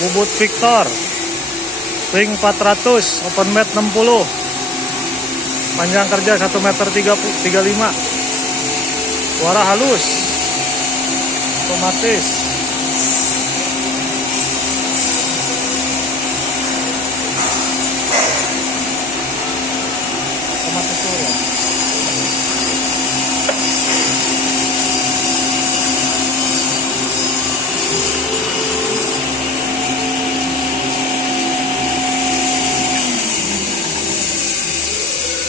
Ubud Victor, ring 400, open mat 60, panjang kerja 1 meter 35, suara halus, otomatis.